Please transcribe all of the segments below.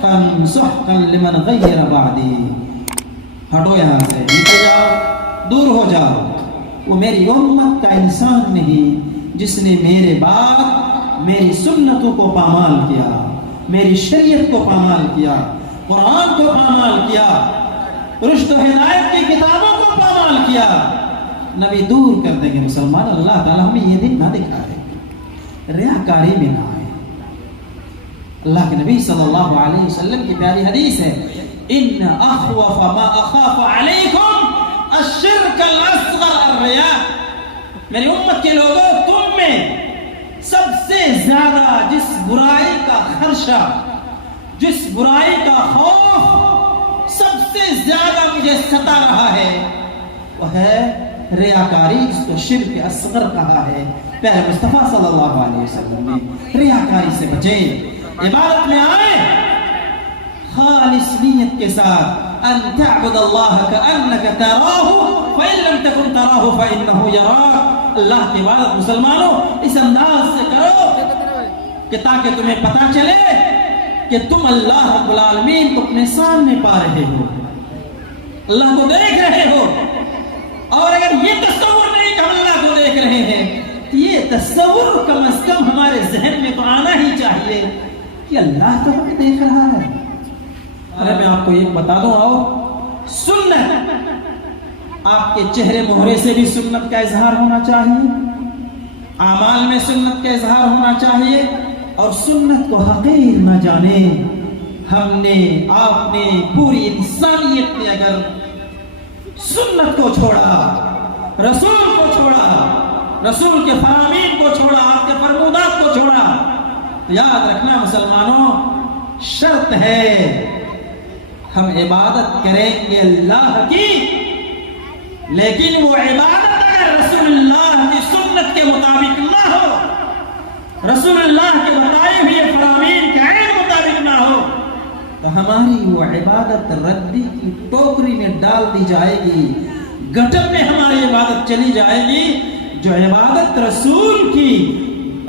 سحقا سحقا لمن غیر بعدی، ہٹو یہاں سے، نکل جاؤ، دور ہو جاؤ، وہ میری امت کا انسان نہیں جس نے میرے بعد میری سنتوں کو پامال کیا، میری شریعت کو پامال کیا، قرآن کو پامال کیا، رشد و ہدایت کی کتابوں کو پامال کیا۔ نبی دور کر دیں گے مسلمان، اللہ تعالیٰ ہمیں یہ دن نہ دکھائے، ریاکاری میں نہ آئے۔ اللہ کے نبی صلی اللہ علیہ وسلم کی پیاری حدیث ہے، ان اخوف ما اخاف علیکم الشرک الاصغر الریا، میری امت کے لوگوں، تم میں سب سے زیادہ جس برائی کا خدشہ، جس برائی کا خوف سب سے زیادہ مجھے ستا رہا ہے وہ ہے ریاکاری، جس کو شرک اصغر کہا ہے۔ پیارے مصطفیٰ صلی اللہ علیہ وسلم نے ریاکاری سے بچیں، عبادت میں آئے خالص نیت کے ساتھ، ان تعبد اللہ کأنک تراہ فإن لم تکن تراہ فإنہ یراک۔ اللہ کی عبادت مسلمانوں اس انداز سے کرو کہ تاکہ تمہیں پتہ چلے کہ تم اللہ رب العالمین کو اپنے سامنے پا رہے ہو، اللہ کو دیکھ رہے ہو۔ اور اگر یہ تصور نہیں کہ ہم اللہ کو دیکھ رہے ہیں، تو یہ تصور کم از کم ہمارے ذہن میں تو آنا ہی چاہیے کہ اللہ تو ہمیں دیکھ رہا ہے۔ ارے میں آپ کو ایک بتا دوں، آؤ، سنت، آپ کے چہرے مہرے سے بھی سنت کا اظہار ہونا چاہیے، اعمال میں سنت کا اظہار ہونا چاہیے، اور سنت کو حقیر نہ جانے۔ ہم نے، آپ نے، پوری انسانیت نے اگر سنت کو چھوڑا، رسول کو چھوڑا، رسول کے فرامین کو چھوڑا، آپ کے فرمودات کو چھوڑا، تو یاد رکھنا مسلمانوں، شرط ہے ہم عبادت کریں گے اللہ کی، لیکن وہ عبادت اگر رسول اللہ کی سنت کے مطابق نہ ہو، رسول اللہ کے بتائے ہوئے فرامین کے عین مطابق نہ ہو، تو ہماری وہ عبادت ردی کی ٹوکری میں ڈال دی جائے گی، گٹر میں ہماری عبادت چلی جائے گی۔ جو عبادت رسول کی،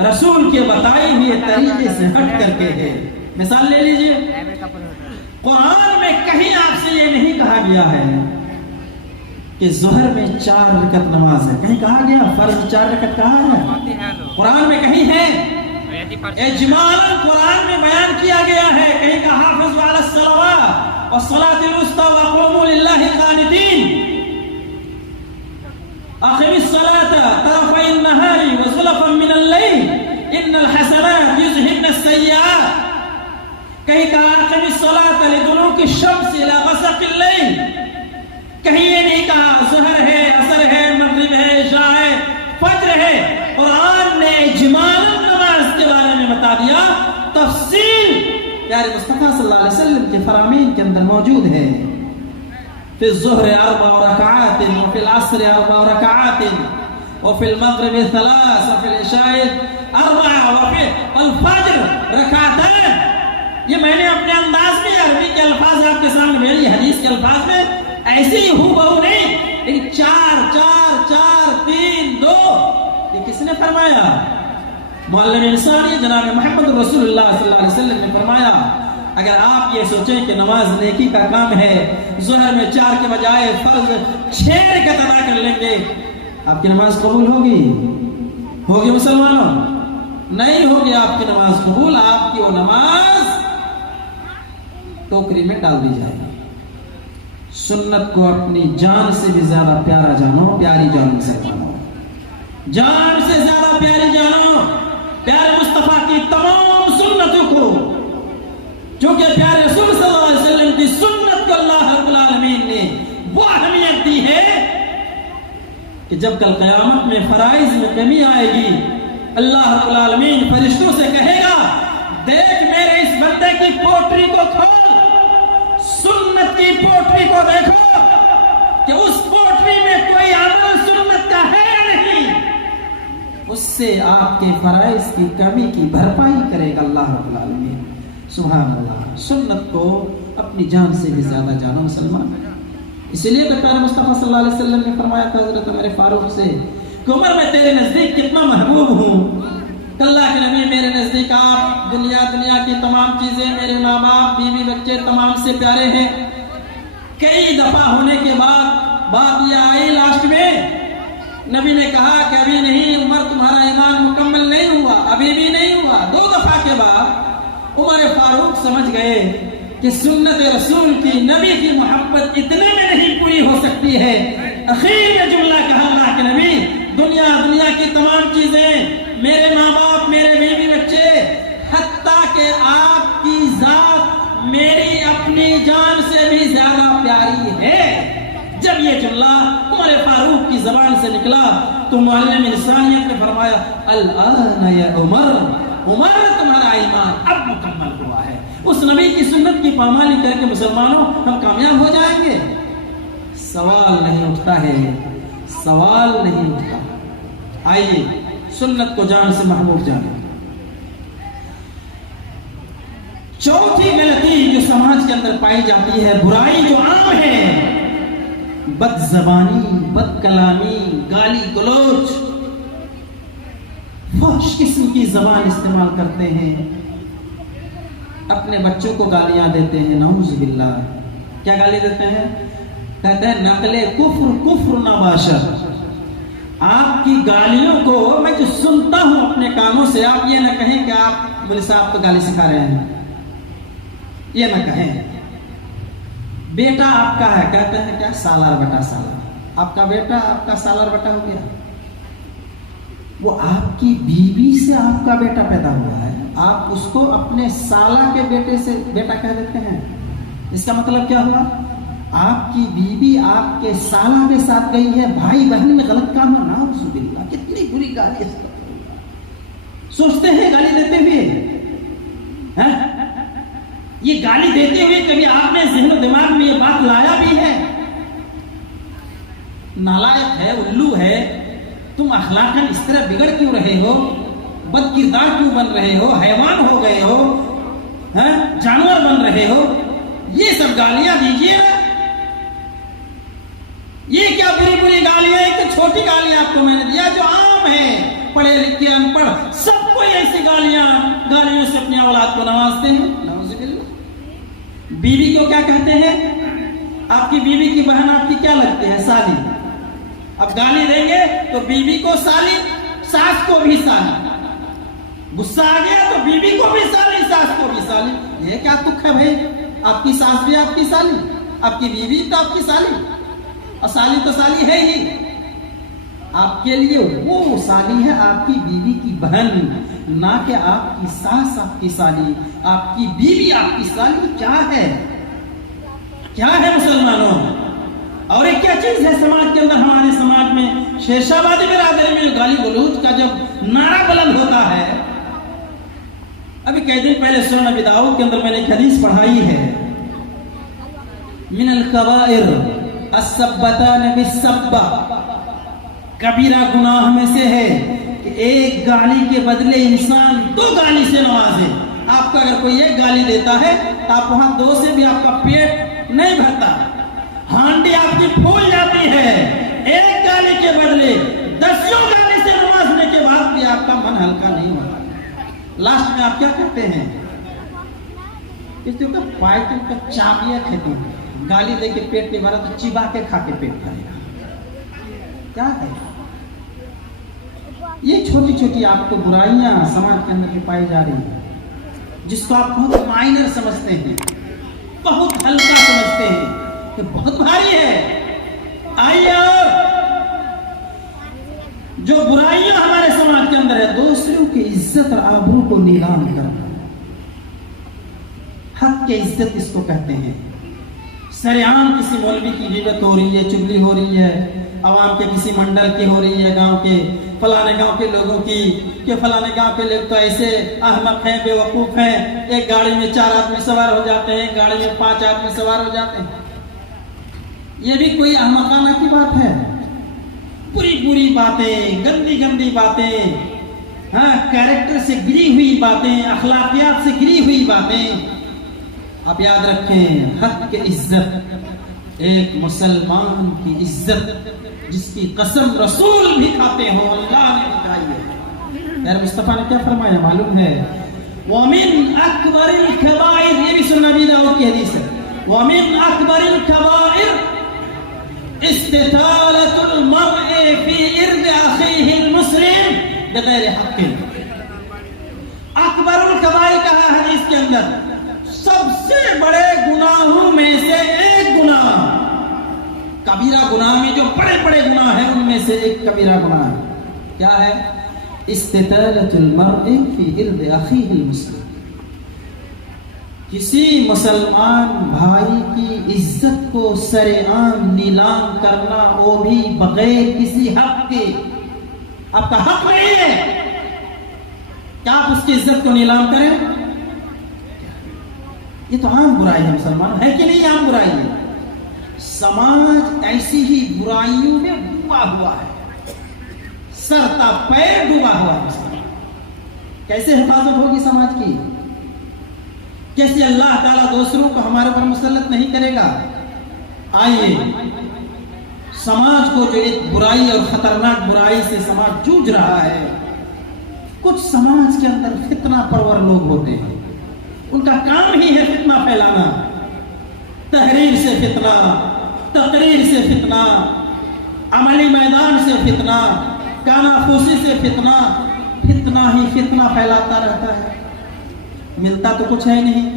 رسول کے بتائے ہوئے طریقے سے ہٹ کر کے ہے۔ مثال لے لیجئے، قرآن میں کہیں آپ سے یہ نہیں کہا گیا ہے کہ ظہر میں 4 رکعت نماز ہے، کہیں کہا گیا فرض 4 رکعت کہا ہے؟ قرآن میں کہیں ہے؟ اجمالاً قرآن میں بیان کیا گیا ہے، کہیں کہا حافظوا علی الصلوات والصلاۃ الوسطی وقوموا للہ قانتین، اقم الصلاۃ طرفی النہار وزلفا من اللیل ان الحسنات یذہبن السیئات، کہیں کہا اقم الصلاۃ لدلوک الشمس الى غسق اللیل، کہیں یہ نہیں کہا ظہر ہے، عصر ہے، مغرب ہے، عشاء ہے، فجر ہے۔ قرآن نے اجمالاً نماز کے بارے میں بتا دیا، تفصیل پیارے مصطفیٰ صلی اللہ علیہ وسلم کے فرامین کے اندر موجود ہے۔ فی الظہر 4 رکعات وفی العصر 4 رکعات وفی المغرب 3 وفی العشاء 4 وفی الفجر رکعتان۔ یہ میں نے اپنے انداز میں عربی کے الفاظ آپ کے سامنے بھیجی، حدیث کے الفاظ میں ایسے ہی ہو بہو نہیں، لیکن 4 4 4 3 2 یہ کس نے فرمایا؟ معلم انسانی جناب محمد رسول اللہ صلی اللہ علیہ وسلم نے فرمایا۔ اگر آپ یہ سوچیں کہ نماز نیکی کا کام ہے، ظہر میں 4 کے بجائے فرض 6 رکعت ادا کر لیں گے، آپ کی نماز قبول ہوگی؟ ہوگی مسلمانوں؟ نہیں ہوگی آپ کی نماز قبول، آپ کی وہ نماز ٹوکری میں ڈال دی جائے گی۔ سنت کو اپنی جان سے بھی زیادہ پیارا جانو، پیاری جان سے جانو، جان سے زیادہ پیاری جانو پیارے مصطفیٰ کی تمام سنتوں کو، چونکہ پیارے رسول صلی اللہ علیہ وسلم کی سنت کو اللہ رب العالمین نے وہ اہمیت دی ہے کہ جب کل قیامت میں فرائض میں کمی آئے گی، اللہ رب العالمین فرشتوں سے کہے گا، دیکھ میرے اس بندے کی پوٹری کو کھول، سنت کی پوٹری کو دیکھو کہ اس پوٹری میں کوئی عمل سنت کا ہے یا نہیں، اس سے آپ کے فرائض کی کمی کی بھرپائی کرے گا اللہ رب العالمین۔ سبحان اللہ، سنت کو اپنی جان سے بھی زیادہ جانو مسلمان۔ اسی لیے پیارے مصطفیٰ صلی اللہ علیہ وسلم نے فرمایا تھا حضرت عمر فاروق سے کہ عمر میں تیرے نزدیک کتنا محبوب ہوں، اللہ کے نبی میرے نزدیک آپ دنیا کی تمام چیزیں، میرے ماں باپ، بیوی بچے تمام سے پیارے ہیں۔ کئی دفعہ ہونے کے بعد بات یہ آئی لاسٹ میں نبی نے کہا کہ ابھی نہیں عمر، تمہارا ایمان مکمل نہیں ہوا، ابھی بھی نہیں ہوا۔ 2 دفعہ کے بعد عمر فاروق سمجھ گئے کہ سنت رسول کی، نبی کی محبت اتنے میں نہیں پوری ہو سکتی ہے۔ اخیر میں جملہ کہا اللہ کے نبی، دنیا کی تمام چیزیں، میرے ماں باپ، میرے بیوی بچے، حتیٰ کہ آپ کی ذات میری اپنی جان سے بھی زیادہ پیاری ہے۔ جب یہ جملہ عمر فاروق کی زبان سے نکلا تو معلم انسانیت نے فرمایا الآن یا عمر، عمر تمہارا ایمان اب مکمل ہوا ہے۔ اس نبی کی سنت کی پامالی کر کے مسلمانوں ہم کامیاب ہو جائیں گے؟ سوال نہیں اٹھتا ہے، سوال نہیں اٹھتا۔ آئیے سنت کو جان سے محبوب جانے۔ چوتھی غلطی جو سماج کے اندر پائی جاتی ہے، برائی جو عام ہے، بد زبانی، بد کلامی، گالی گلوچ، فحش قسم کی زبان استعمال کرتے ہیں، اپنے بچوں کو گالیاں دیتے ہیں، نعوذ باللہ۔ کیا گالی دیتے ہیں؟ کہتے ہیں نقل کفر کفر نباشر۔ آپ کی گالیوں کو میں جو سنتا ہوں اپنے کانوں سے، آپ یہ نہ کہیں کہ آپ مولوی صاحب کو گالی سکھا رہے ہیں، یہ نہ کہیں۔ بیٹا آپ کا ہے، کہتے ہیں کیا سالار بٹا سالار، آپ کا بیٹا آپ کا سالار بٹا ہو گیا۔ وہ آپ کی بیوی سے آپ کا بیٹا پیدا ہوا ہے، آپ اس کو اپنے سالہ کے بیٹے سے بیٹا کہہ دیتے ہیں۔ اس کا مطلب کیا ہوا؟ آپ کی بیوی آپ کے سالہ کے ساتھ گئی ہے، بھائی بہن میں غلط کام ہے، نعوذ باللہ۔ کتنی بری گالی ہے، سوچتے ہیں گالی دیتے ہوئے، یہ گالی دیتے ہوئے کبھی آپ نے ذہن و دماغ میں یہ بات لایا بھی ہے؟ نالائق ہے، الو ہے، تم اخلاقاً اس طرح بگڑ کیوں رہے ہو، بد کردار کیوں بن رہے ہو، حیوان ہو گئے ہو، جانور بن رہے ہو، یہ سب گالیاں دیجیے نا۔ یہ کیا بری بری گالیاں، ایک چھوٹی گالی آپ کو میں نے دیا جو عام ہے، پڑھے لکھے ان پڑھ سب کو ایسی گالیوں سے اپنی اولاد کو نوازتے ہیں، نعوذ باللہ۔ بیوی کو کیا کہتے ہیں؟ آپ کی بیوی کی بہن آپ کی کیا لگتی ہے؟ سالی۔ اب گالی دیں گے تو بیوی کو سالی، ساس کو بھی سالی، غصہ آ گیا تو بیوی کو بھی سالی، ساس کو بھی سالی۔ یہ کیا تک ہے بھائی؟ آپ کی ساس بھی آپ کی سالی، آپ کی بیوی تو آپ کی سالی، اور سالی تو سالی ہے ہی۔ آپ کے لیے وہ سالی ہے آپ کی بیوی کی بہن، نہ کہ آپ کی ساس آپ کی سالی، آپ کی بیوی آپ کی سالی۔ کیا ہے، کیا ہے مسلمانوں؟ اور ایک کیا چیز ہے سماج کے اندر، ہمارے سماج میں شیرشاہ آبادی برادری میں گالی گلوچ کا جب نعرہ بلند ہوتا ہے۔ ابھی کئی دن پہلے سنن ابی داؤد کے اندر میں نے ایک حدیث پڑھائی ہے، من الکبائر السبتان بالسبہ، کبیرہ گناہ میں سے ہے کہ ایک گالی کے بدلے انسان 2 گالی سے نوازے۔ آپ کا اگر کوئی ایک گالی دیتا ہے تو آپ وہاں 2 سے بھی آپ کا پیٹ نہیں بھرتا، ہانڈی آپ کی پھول جاتی ہے۔ ایک گالی کے بدلے 10 گالی سے نوازنے کے بعد بھی آپ کا من ہلکا نہیں ہوتا۔ لاسٹ میں آپ کیا کرتے ہیں؟ اس کے اوپر پائٹوں کا چابیاں کھیتی ہیں، گالی دے کے پیٹ نہیں بھرا تو چبا کے کھا کے پیٹ بھرے گا۔ کیا ہے یہ چھوٹی چھوٹی آپ کو برائیاں سماج کے اندر پائی جا رہی ہیں، جس کو آپ بہت مائنر سمجھتے ہیں، بہت ہلکا سمجھتے ہیں کہ بہت بھاری ہے۔ آئیے جو برائیاں ہمارے سماج کے اندر ہے، دوسروں کی عزت اور آبرو کو نیلام کرنا، حق کی عزت اس کو کہتے ہیں۔ سرعام کسی مولوی کی غیبت ہو رہی ہے، چغلی ہو رہی ہے، عوام کے کسی منڈل کی ہو رہی ہے، گاؤں کے فلانے گاؤں کے لوگوں کی، کہ فلانے گاؤں کے لوگ تو ایسے احمق ہیں، بے وقوف ہیں، ایک گاڑی میں 4 آدمی سوار ہو جاتے ہیں، ایک گاڑی میں 5 آدمی سوار ہو جاتے ہیں۔ یہ بھی کوئی احمقانہ کی بات ہے؟ بری بری باتیں، گندی گندی باتیں، کیریکٹر سے گری ہوئی باتیں، اخلاقیات سے گری ہوئی باتیں۔ آپ یاد رکھیں، حق کی عزت، ایک مسلمان کی عزت جس کی قسم رسول بھی کھاتے ہو، اللہ نے بتائی ہے، پیارے مصطفیٰ نے کیا فرمایا معلوم ہے؟ وَمِنْ أَكْبَرِ الْكَبَائِرِ، یہ بھی سنن نبی داؤد کی حدیث ہے، وَمِنْ أَكْبَرِ الْكَبَائِرِ استطالة المرء في عرض أخيه المسلم بغیر حق۔ اکبر الکبائر کہا حدیث کے اندر، سب سے بڑے گناہوں میں سے ایک گناہ، کبیرہ گناہ میں جو بڑے بڑے گناہ ہیں ان میں سے ایک کبیرہ گناہ ہے، کیا ہے؟ استطالة المرء في عرض أخيه المسلم، کسی مسلمان بھائی کی عزت کو سر عام نیلام کرنا، وہ بھی بغیر کسی حق کے۔ آپ کا حق نہیں ہے کہ آپ اس کی عزت کو نیلام کریں، یہ تو عام برائی ہے، مسلمان ہے کہ نہیں عام برائی ہے؟ سماج ایسی ہی برائیوں میں ڈوبا ہوا ہے، سر تا پیر ڈوبا ہوا ہے۔ کیسے حفاظت ہوگی سماج کی؟ کیسے اللہ تعالیٰ دوسروں کو ہمارے اوپر مسلط نہیں کرے گا؟ آئیے، سماج کو جو ایک برائی اور خطرناک برائی سے سماج جوجھ رہا ہے، کچھ سماج کے اندر فتنہ پرور لوگ ہوتے ہیں، ان کا کام ہی ہے فتنہ پھیلانا، تحریر سے فتنہ، تقریر سے فتنہ، عملی میدان سے فتنہ، کانافوسی سے فتنہ، فتنہ ہی فتنہ پھیلاتا رہتا ہے۔ ملتا تو کچھ ہے نہیں،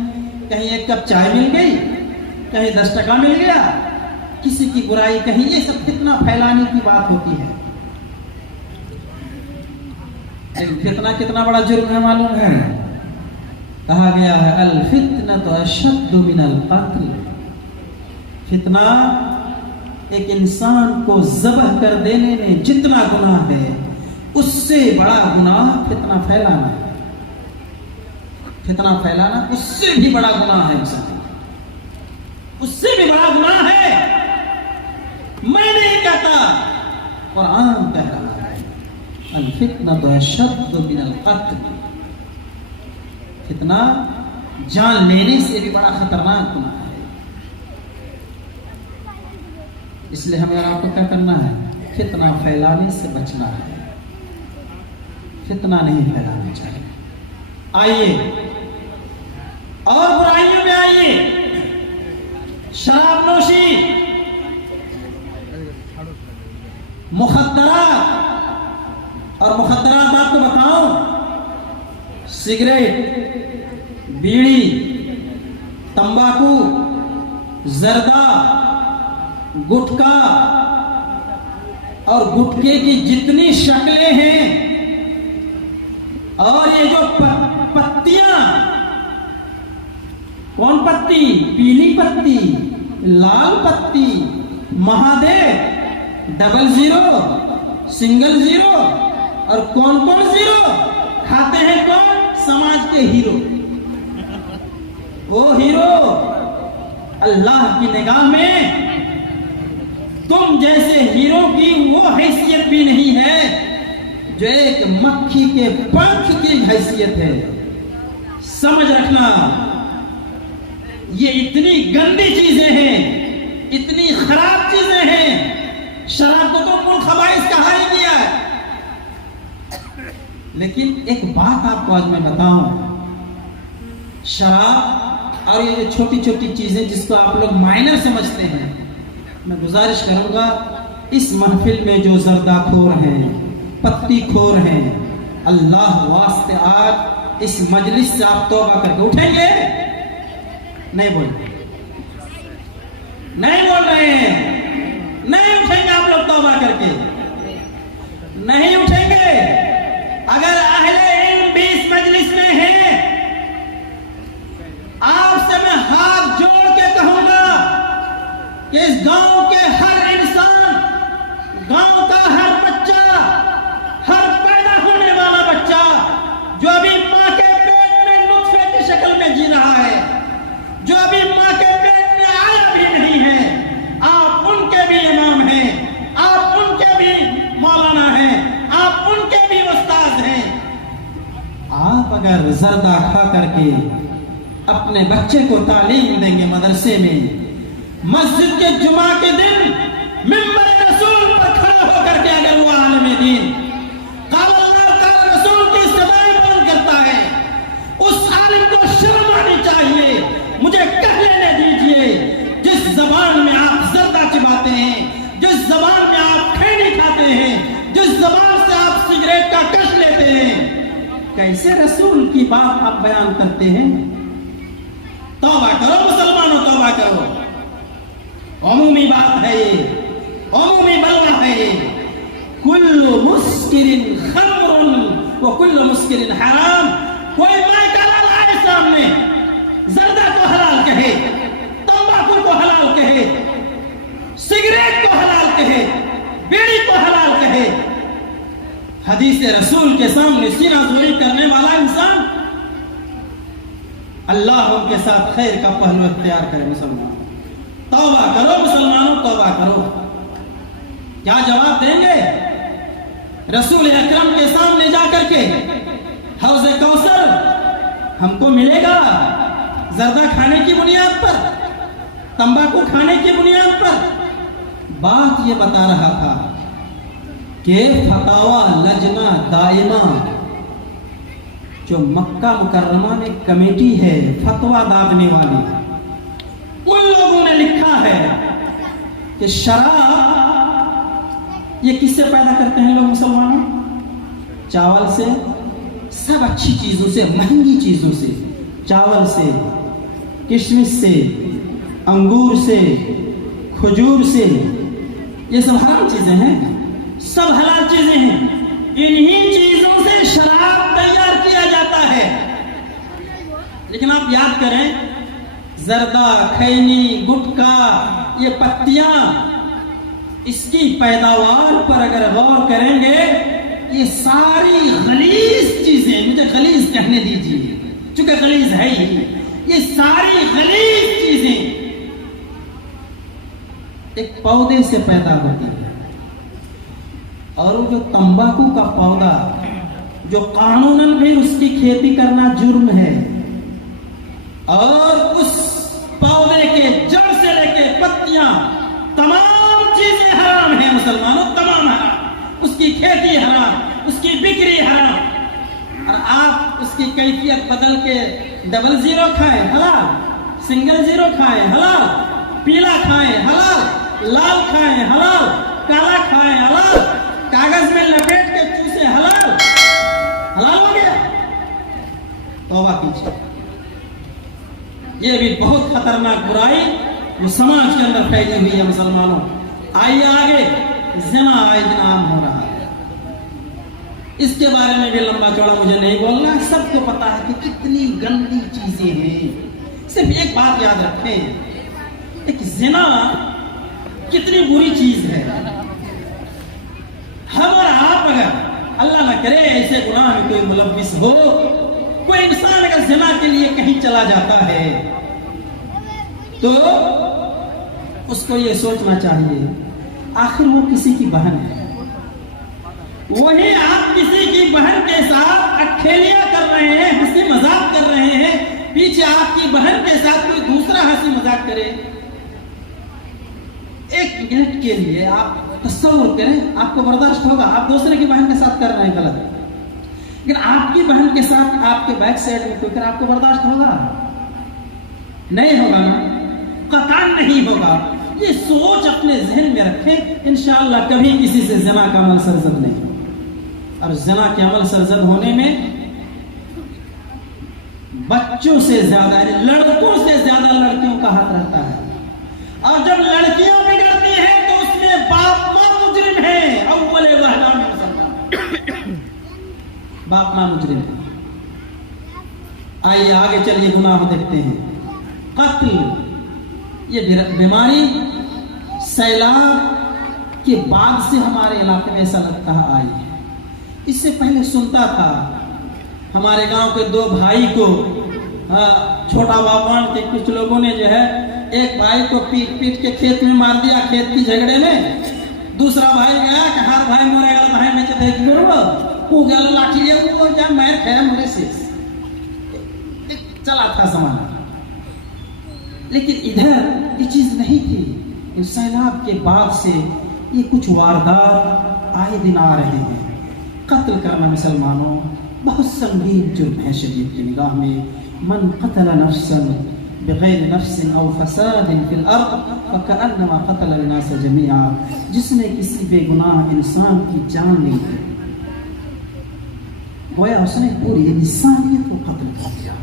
کہیں ایک کپ چائے مل گئی، کہیں 10 ٹکا مل گیا، کسی کی برائی کہیں، یہ سب فتنہ پھیلانے کی بات ہوتی ہے۔ فتنہ کتنا بڑا جرم ہے معلوم ہے؟ کہا گیا ہے الفتنۃ اشد من القتل، فتنہ ایک انسان کو ذبح کر دینے میں جتنا گناہ ہے، اس سے بڑا گناہ فتنہ پھیلانا ہے۔ فتنہ پھیلانا اس سے بھی بڑا گناہ ہے، اس سے بھی بڑا گناہ ہے۔ میں نہیں کہتا، قرآن کہہ رہا ہے الفتنۃ اشد من القتل، فتنہ جان لینے سے بھی بڑا خطرناک گناہ ہے۔ اس لیے ہمیں آپ کو کیا کرنا ہے؟ فتنہ پھیلانے سے بچنا ہے، فتنہ نہیں پھیلانا چاہیے۔ آئیے اور برائیوں میں آئیے، شراب نوشی، مخدرات، اور مخدرات آپ کو بتاؤں، سگریٹ، بیڑی، تمباکو، زردہ، گٹکا اور گٹکے کی جتنی شکلیں ہیں، اور یہ جو پتیاں، کون پتی؟ پیلی پتی، لال پتی، مہادیو، 00، سنگل 0، اور کون کون 0 کھاتے ہیں؟ کون؟ سماج کے ہیرو۔ وہ ہیرو اللہ کی نگاہ میں تم جیسے ہیرو کی وہ حیثیت بھی نہیں ہے جو ایک مکھی کے پنکھ کی حیثیت ہے۔ سمجھ رکھنا، یہ اتنی گندی چیزیں ہیں، اتنی خراب چیزیں ہیں، شراب کو تو ملک خبائث کہا ہی گیا ہے۔ لیکن ایک بات آپ کو آج میں بتاؤں، شراب اور یہ جو چھوٹی چھوٹی چیزیں جس کو آپ لوگ مائنر سمجھتے ہیں، میں گزارش کروں گا اس محفل میں جو زردہ خور ہیں، پتی خور ہیں، اللہ واسطے آج اس مجلس سے آپ توبہ کر کے اٹھیں گے؟ نہیں بول رہے ہیں، نہیں اٹھیں گے آپ لوگ توبہ کر کے، نہیں اٹھیں گے۔ اگر اہل علم بھی اس مجلس میں ہیں، آپ سے میں ہاتھ جوڑ کے کہوں گا کہ اس گاؤں کے ہر انسان، گاؤں کا ہر بچہ، ہر پیدا ہونے والا بچہ جو ابھی ماں کے پیٹ میں نطفے کی شکل میں جی رہا ہے، جو ابھی ماں کے پیٹ میں آیا بھی نہیں ہے، آپ ان کے بھی امام ہیں، آپ ان کے بھی مولانا ہیں، آپ ان کے بھی استاد ہیں۔ آپ اگر زردہ کھا کر کے اپنے بچے کو تعلیم دیں گے مدرسے میں، مسجد کے جمعہ کے دن منبر رسول پر کھڑا ہو کر کے اگر وہ عالم دین قال اللہ قال رسول کی ظالم کو شرم آنی چاہیے. مجھے کہہ لینے دیجئے جس زبان میں آپ زردہ چباتے ہیں, جس زبان میں آپ کھینی کھاتے ہیں, جس زبان سے آپ سگریٹ کا کش لیتے ہیں, کیسے رسول کی بات آپ بیان کرتے ہیں؟ توبہ کرو مسلمانوں, توبہ کرو. عمومی بات ہے یہ, عمومی بلوہ ہے یہ. کل مسکر خمر و کل مسکر حرام. کوئی مائی کا لائے سامنے زردہ کو حلال کہے, تمباکو کو حلال کہے, سگریٹ کو حلال کہے, بیڑی کو حلال کہے, حدیث رسول کے سامنے سینہ زوری کرنے والا انسان, اللہ ان کے ساتھ خیر کا پہلو اختیار کرے. مسلمان توبہ کرو, مسلمانوں توبہ کرو. کیا جواب دیں گے رسول اکرم کے سامنے جا کر کے؟ حوض کوثر ہم کو ملے گا زردہ کھانے کی بنیاد پر, تمباکو کھانے کی بنیاد پر. بات یہ بتا رہا تھا کہ فتاوی لجنہ دائمہ جو مکہ مکرمہ میں کمیٹی ہے فتویٰ داغنے والی, ان لوگوں نے لکھا ہے کہ شراب یہ کس سے پیدا کرتے ہیں لوگ مسلمانوں؟ چاول سے, سب اچھی چیزوں سے, مہنگی چیزوں سے, چاول سے, کشمش سے, انگور سے, کھجور سے. یہ سب حرام چیزیں ہیں, سب حلال چیزیں ہیں. انہی چیزوں سے شراب تیار کیا جاتا ہے. لیکن آپ یاد کریں, زردہ, کھینی, گٹکا, یہ پتیاں, اس کی پیداوار پر اگر غور کریں گے, یہ ساری غلیظ چیزیں, مجھے غلیظ کہنے دیجیے چونکہ غلیظ ہے ہی, یہ ساری غلیظ چیزیں ایک پودے سے پیدا ہوتی ہے. اور وہ جو تمباکو کا پودا جو قانوناً بھی اس کی کھیتی کرنا جرم ہے, اور اس پودے کے جڑ سے لے کے پتیاں تمام چیزیں حرام ہیں مسلمانوں, تمام حرام. اس کی کھیتی حرام, اس کی بکری حرام. اور آپ اس کی کیفیت بدل کے ڈبل زیرو کھائیں حلال, سنگل زیرو کھائیں حلال, پیلا کھائیں حلال, لال کھائیں حلال, کالا کھائیں حلال, کاغذ میں لپیٹ کے چوسے حلال, حلال ہو گیا. توبہ کیجیے. یہ بھی بہت خطرناک برائی جو سماج کے اندر پھیلی ہوئی ہے مسلمانوں. آئیے آگے, زنا آئے عام ہو رہا ہے. اس کے بارے میں بھی لمبا چوڑا مجھے نہیں بولنا, سب کو پتا ہے کہ کتنی گندی چیزیں ہیں. صرف ایک بات یاد رکھیں, ایک زنا کتنی بری چیز ہے. ہم اور آپ اگر اللہ نہ کرے ایسے گناہ میں کوئی ملوث ہو, کوئی انسان اگر زنا کے لیے کہیں چلا جاتا ہے تو اس کو یہ سوچنا چاہیے آخر وہ کسی کی بہن ہے. وہی آپ کسی کی بہن کے ساتھ اکھیلیاں کر رہے ہیں, ہنسی مذاق کر رہے ہیں, پیچھے آپ کی بہن کے ساتھ کوئی دوسرا ہنسی مذاق کرے. ایک منٹ کے لیے آپ تصور کریں, آپ کو برداشت ہوگا؟ آپ دوسرے کی بہن کے ساتھ کر رہے ہیں غلط, لیکن آپ کی بہن کے ساتھ آپ کے بیک سائڈ میں کوئی کر, آپ کو برداشت ہوگا؟ نہیں ہوگا نا, قطعاً نہیں ہوگا. یہ سوچ اپنے ذہن میں رکھیں, انشاءاللہ کبھی کسی سے زنا کا عمل سرزد نہیں. اور زنا کے عمل سرزد ہونے میں بچوں سے زیادہ, یعنی لڑکوں سے زیادہ لڑکیوں کا حق رہتا ہے. اور جب لڑکیاں بگڑتی ہیں تو اس میں باپ ماں مجرم ہے. اول وہلا میں باپ ماں مجرم ہے. آئیے آگے چلیے, گناہ دیکھتے ہیں. قتل, یہ بیماری سیلاب کے بعد سے ہمارے علاقے میں ایسا لگتا ہے آئی ہے. اس سے پہلے سنتا تھا ہمارے گاؤں کے دو بھائی کو چھوٹا باپان کے کچھ لوگوں نے جو ہے ایک بھائی کو پیٹ پیٹ کے کھیت میں مار دیا, کھیت کی جھگڑے میں. دوسرا بھائی گیا کہ ہر بھائی مرے گا بھائی میں چاہتے کہ وہ گل لاٹھی لیا وہ جب میر کھایا مرے سے چلا تھا زمانہ. لیکن ادھر یہ چیز نہیں تھی. سیلاب کے بعد سے یہ کچھ واردات آئے دن آ رہے ہیں. قتل کرنا مسلمانوں بہت سنگین جرم ہے شریعت کی نگاہ میں. من قتل نفسا بغیر نفس او فساد فی الارض فکأنما قتل الناس جميعا، جس نے کسی بے گناہ انسان کی جان لی ہے گویا اس نے پوری انسانیت کو قتل کیا،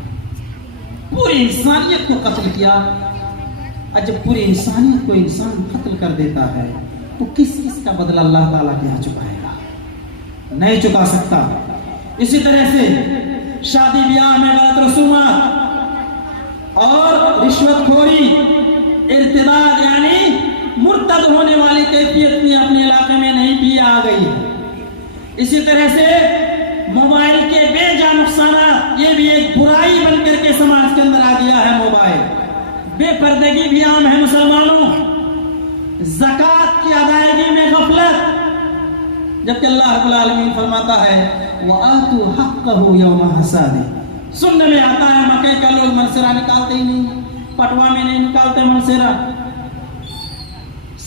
پوری انسانیت کو قتل کیا۔ اور جب پوری انسانیت کو انسان قتل کر دیتا ہے تو کس کا بدلہ اللہ تعالیٰ کیا چکائے گا؟ نہیں چکا سکتا۔ اسی طرح سے شادی بیاہ میں غلط رسومات اور رشوت خوری، ارتداد یعنی مرتد ہونے والی کیفیت بھی اپنے علاقے میں نہیں کی آ گئی ہے۔ اسی طرح سے موبائل کے بے جا نقصانات، یہ بھی ایک برائی بن کر کے سماج کے اندر آ گیا ہے۔ موبائل، بے پردگی بھی عام ہے مسلمانوں، زکوٰۃ کی ادائیگی میں غفلت، جبکہ اللہ رب العالمین فرماتا ہے وَآتُوا حَقَّهُ يَوْمَ حَصَادِهِ۔ سننے میں آتا ہے مکئی کا لوگ منصرہ نکالتے ہی نہیں، پٹوا میں نہیں نکالتے منصرہ،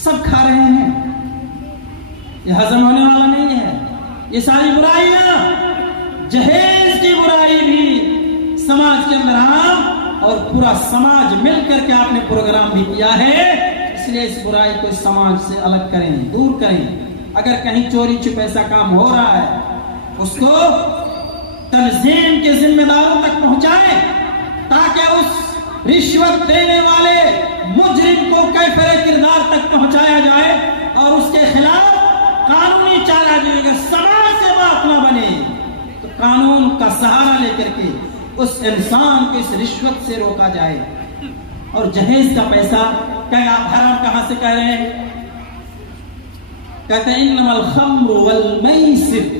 سب کھا رہے ہیں، یہ ہضم ہونے والا نہیں ہے۔ یہ ساری برائیاں، جہیز کی برائی بھی سماج کے اندر عام، اور پورا سماج مل کر کے آپ نے پروگرام بھی کیا ہے۔ اس لیے اس برائی کو اس سماج سے الگ کریں، دور کریں۔ اگر کہیں چوری چھپے ایسا کام ہو رہا ہے اس کو تنظیم کے ذمہ داروں تک پہنچائیں، تاکہ اس رشوت دینے والے مجرم کو کیفر کردار تک پہنچایا جائے اور اس کے خلاف قانونی چارہ جو اگر سماج سے بات نہ بنے تو قانون کا سہارا لے کر کے اس انسان کو اس رشوت سے روکا جائے۔ اور جہیز کا پیسہ کہ آپ حرام کہاں سے کہہ رہے ہیں؟ کہتے ہیں انما الخمر والمیسر،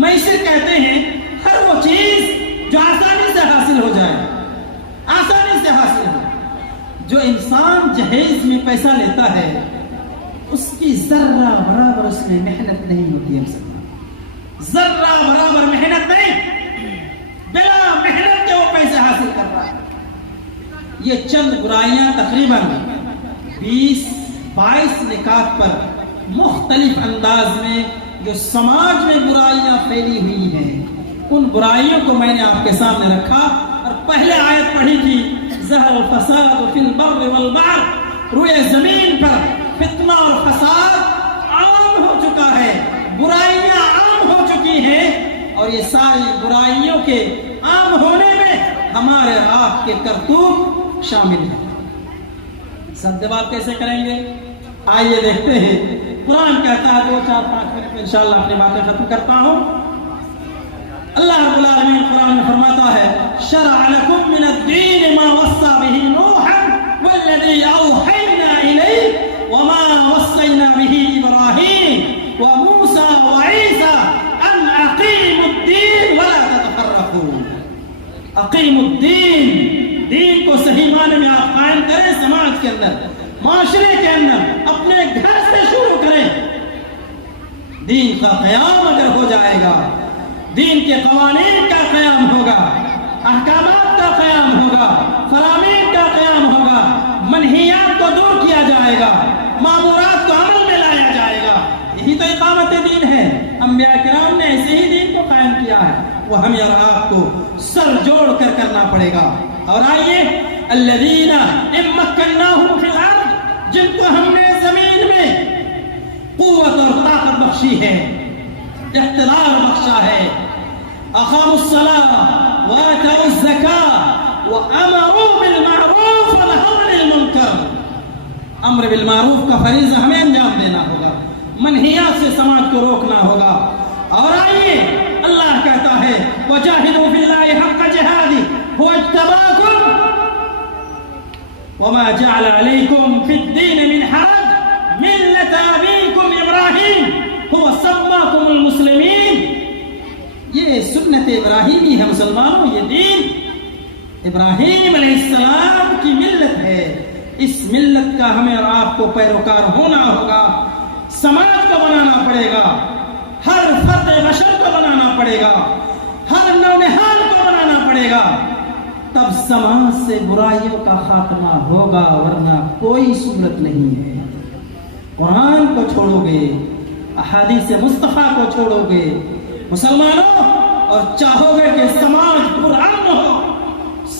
میسر کہتے ہیں ہر وہ چیز جو آسانی سے حاصل ہو جائے، آسانی سے حاصل ہو۔ جو انسان جہیز میں پیسہ لیتا ہے اس کی ذرہ برابر اس میں محنت نہیں ہوتی ہے، ذرہ برابر محنت نہیں، بلا محنت کے وہ پیسے حاصل کر رہا ہے۔ یہ چند برائیاں تقریباً 20-22 نکات پر مختلف انداز میں جو سماج میں برائیاں پھیلی ہوئی ہیں، ان برائیوں کو میں نے آپ کے سامنے رکھا اور پہلے آیت پڑھی تھی ظہر الفساد فی البر والبحر، روئے زمین پر فتنہ اور فساد عام ہو چکا ہے، برائیاں عام ہو چکی ہیں، اور یہ ساری برائیوں کے عام ہونے میں ہمارے آپ کے کرتوت شامل ہیں۔ سب جواب کیسے کریں گے؟ آئیے دیکھتے ہیں۔ قرآن کہتا ہے 2-4-5 منٹ میں انشاءاللہ اپنی باتیں ختم کرتا ہوں۔ اللہ رب العالمین قرآن میں فرماتا ہے شرع لکم من الدین ما وصى به نوحا والذی اوحینا الیک وما وصینا به ابراہیم وموسیٰ وعیسیٰ ان اقیموا الدین ولا تتفرقوا۔ اقیموا الدین، دین کو صحیح معنی میں آپ قائم کریں، سماج کے اندر، معاشرے کے اندر، اپنے گھر سے شروع کریں۔ دین کا قیام اگر ہو جائے گا، دین کے قوانین کا قیام ہوگا، احکامات کا قیام ہوگا، فرامین کا قیام ہوگا، منہیات کو دور کیا جائے گا، مامورات کو عمل میں لایا جائے گا، یہی تو اقامت دین ہے۔ انبیاء کرام نے ایسے ہی دین کو قائم کیا ہے، وہ ہمیں اور آپ کو سر جوڑ کر کرنا پڑے گا۔ اور آئیے الذین ان مکناہم فی الارض، جن کو ہم نے زمین میں قوت اور طاقت بخشی ہے، اقتدار بخشا ہے، اقاموا الصلاۃ وآتوا الزکاۃ وامروا بالمعروف ونہوا عن المنکر۔ امر بالمعروف کا فریضہ ہمیں انجام دینا ہوگا، منہیات سے سماج کو روکنا ہوگا۔ اور آئیے اللہ کہتا ہے وجاہدوا فی اللہ حق جہادہ هو اجتباکم وما جعل علیکم فی الدین من حرج ملۃ ابیکم ابراہیم هو سماکم المسلمین۔ یہ سنت ابراہیمی ہے مسلمانوں، یہ دین ابراہیم علیہ السلام کی ملت ہے۔ اس ملت کا ہمیں اور آپ کو پیروکار ہونا ہوگا، سماج کو بنانا پڑے گا، ہر فرد بشر کو بنانا پڑے گا، ہر نونہال کو بنانا پڑے گا، تب سماج سے برائیوں کا خاتمہ ہوگا، ورنہ کوئی صورت نہیں ہے۔ قرآن کو چھوڑو گے، احادیث مصطفیٰ کو چھوڑو گے مسلمانوں، اور چاہو گے کہ سماج پرامن ہو،